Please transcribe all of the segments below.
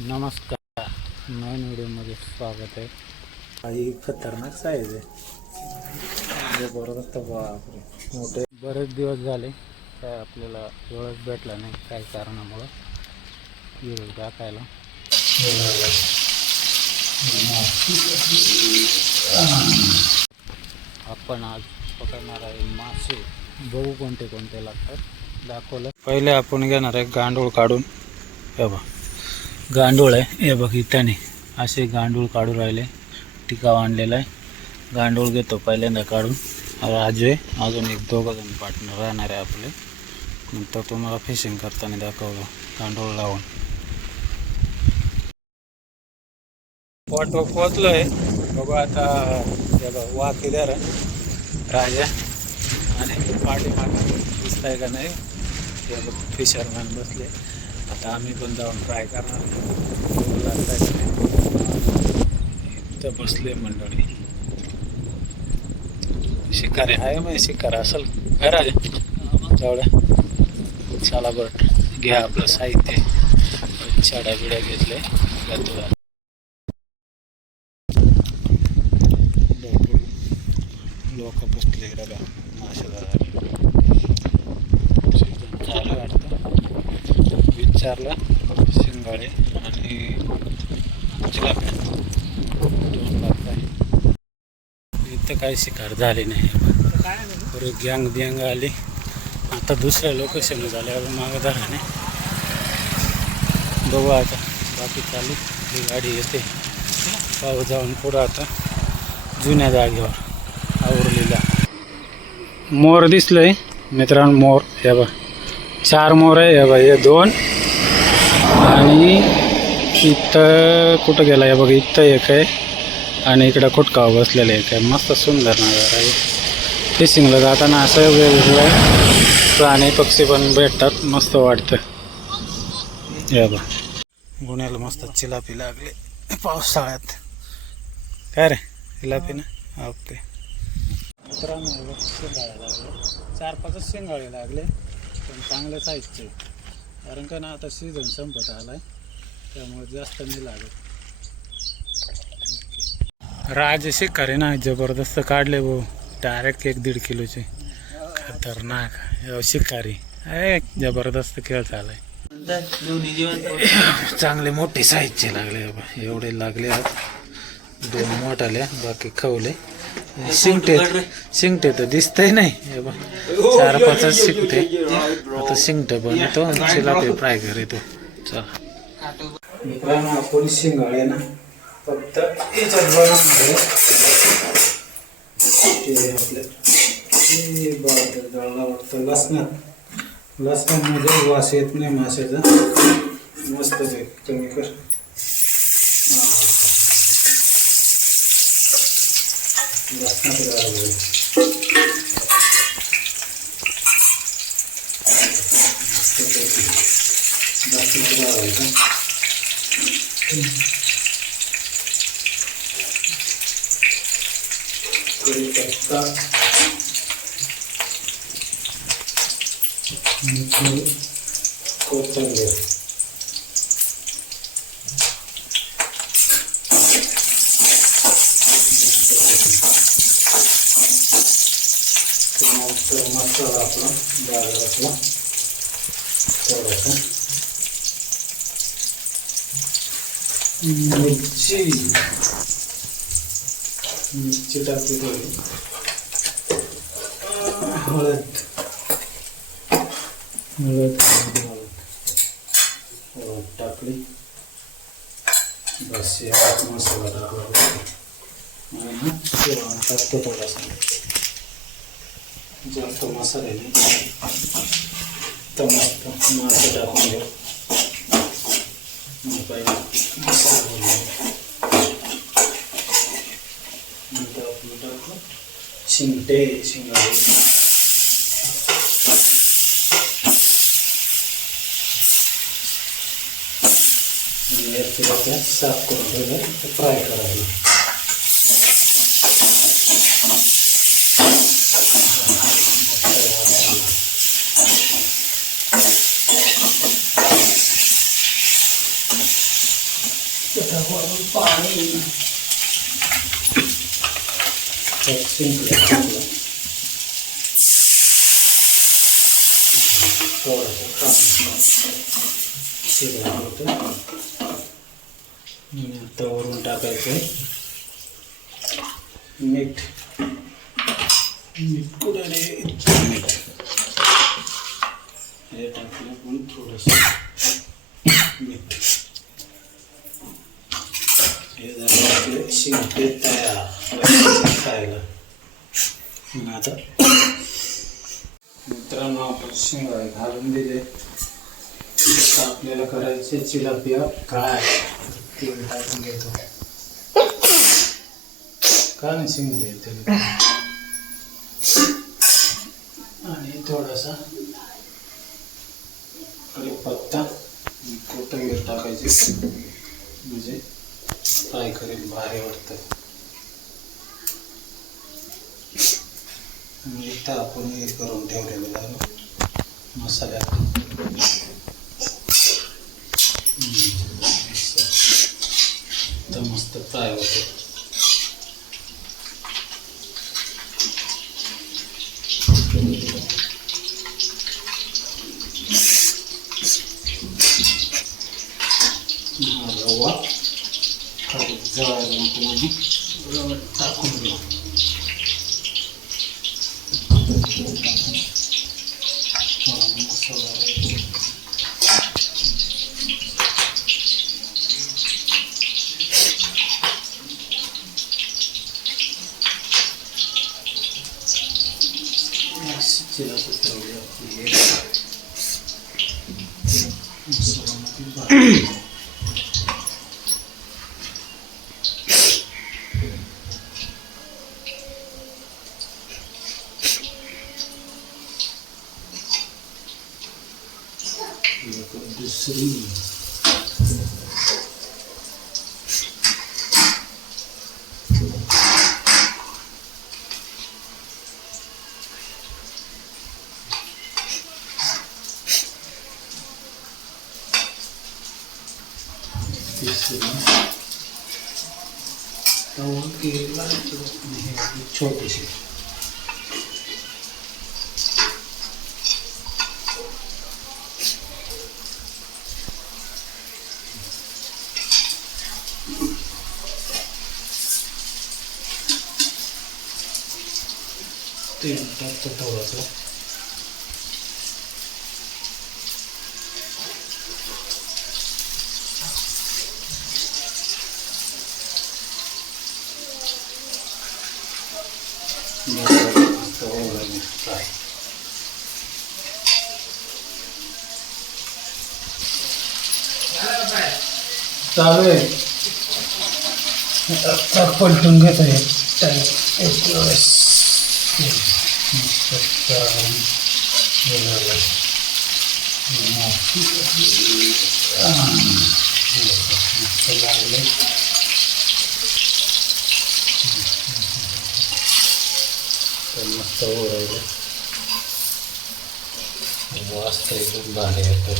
नमस्कार, नवीन व्हिडिओमध्ये स्वागत आहे. काही खतरनाक साईज आहे, जबरदस्त. बापरे, मोठे. बरेच दिवस झाले काय आपल्याला वेळच भेटला नाही काही कारणामुळं व्हिडिओ टाकायला. आपण आज पकडणार आहे मासे. बघू कोणते कोणते लागतात, दाखवलं. पहिले आपण घेणार आहे गांडूळ काढून. हे बघ गांडूळ आहे, हे बघ इथं असे गांडूळ काढून राहिले. टिकाव आणलेला आहे. गांडूळ घेतो पहिल्यांदा काढून. राजू आहे, अजून एक दोघं जण पार्टनर राहणार आहे आपले. नंतर तुम्हाला फिशिंग करताना दाखवतो गांडूळ लावून. स्पॉटवर पोचलो आहे. बघू आता. हे बघ वाकिदार राजा आणि पाठीमागे दिसत आहे का नाही, हे बघ फिशरमॅन बसले. आता आम्ही पण जाऊन ट्राय करणार. इथं बसले मंडळी. शिकारी आहे, मग शिकार असेल काय राजा तेवढ्या. चला बरं, घ्या आपलं साहित्य. छाड्या बिड्या घेतले. लोक बसले बघा माशाला चालू वाटतं. विचारलं शिंगाळे आणि चिलाप्या दोन लागताय. इथं काही शिकार झाली नाही. पुरे गँग बिँग आली. आता दुसऱ्या लोकेशन झाल्यावर मागधाराने बघू. आता बाकी चालू. ही गाडी येते पाहू जाऊन पुढं. आता जुन्या जागेवर आवरलेला मोर दिसलंय मित्रांनो. मोर हे बघ, 4 मोर आहे. हे बघ, हे 2 आणि इथं कुठं गेला हे बघ, इथं एक आहे आणि इकडं कुटकाव बसलेलं एक आहे. मस्त सुंदर नजारा आहे. फिशिंगला जाताना असं वेगवेगळे प्राणी पक्षी पण भेटतात, मस्त वाटतं. हे बघ, गुन्ह्याला मस्त चिलापी लागले पावसाळ्यात. काय रे चिलापी ना. ओके मित्रांनो, शेंगाळे लागले. 4-5 शेंगाळे लागले, पण चांगल्या साईजचे. कारण का ना आता सीझन संपत आलाय, त्यामुळे जास्त नाही लागत. राज शिकारी ना जबरदस्त काढले भाऊ. डायरेक्ट 1-1.5 किलोचे. खतरनाक शिकारी आहे. जबरदस्त खेळ चालाय. चांगले मोठे साईजचे लागले बाबा. एवढे लागले आज. 2 मोठाले, बाकी खवले. शिंगटे तर दिसतंय नाही. 4-5 शिंगटे. आता शिंगटे बनवतो, चिलापी फ्राय करतो. चला मित्रांनो, आपण शिंगाळे ना फक्त याच्यात बनवणार वाटतं. लसणामध्ये वास येत नाही माशाचा. मस्त कमी कर. कढीपत्ता, कोथिंबीर, मसाला आपला बाजारातला थोडासा. मिरची टाकली थोडी. हळद टाकली. बस यात मसाला टाकला आणि टाकतो थोडासा. जास्त मसाले नाही तर मस्त मासे टाकून घेऊ. पहिले मसाला नंतर आपण टाकू शिंगाळे. मिरची साफ करून ठेवलं, फ्राय करायला. त्याच्यावरून पाणी थोडंसं आता वरून टाकायचं मीठ. मीठ कुठं रे? मीठ हे टाकलं पण थोडंसं मीठ. हे झालं आपले शिंपे तयार खायला. आता मित्रांनो आपण शिंगाळे घालून दिले. आपल्याला करायचे चिलापिया फ्राय. तेल टाकून घेतो. का नाही शिंगे तेल आणि थोडासा कढीपत्ता कोथिंबीर टाकायची म्हणजे फ्राय करेल भारी वाटतं. आणि इथं आपण हे करून ठेवलेलं आहे मसाल्यात. तर मस्त फ्राय होते. रवा खाली जळायला नको म्हणून रवा टाकून घेऊ. मसाला चिला ठेवली आपली मसाल्यामध्ये दुसरी छोटीशी तेल टाकतो थोडंसं. फ्राय चालू आहे. आता पलटून घेतो हे एक वेळेस. लागले तर मस्त ओढायला वास तर एकदम भारी येतो.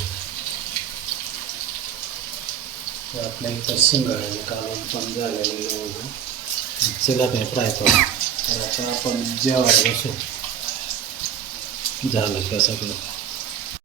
आपल्या इथं शिंगाळ्याला कालवण पण झालेलं चिलापिया फ्राय करून. तर आता आपण जेवायला बसू. झालं का सगळं.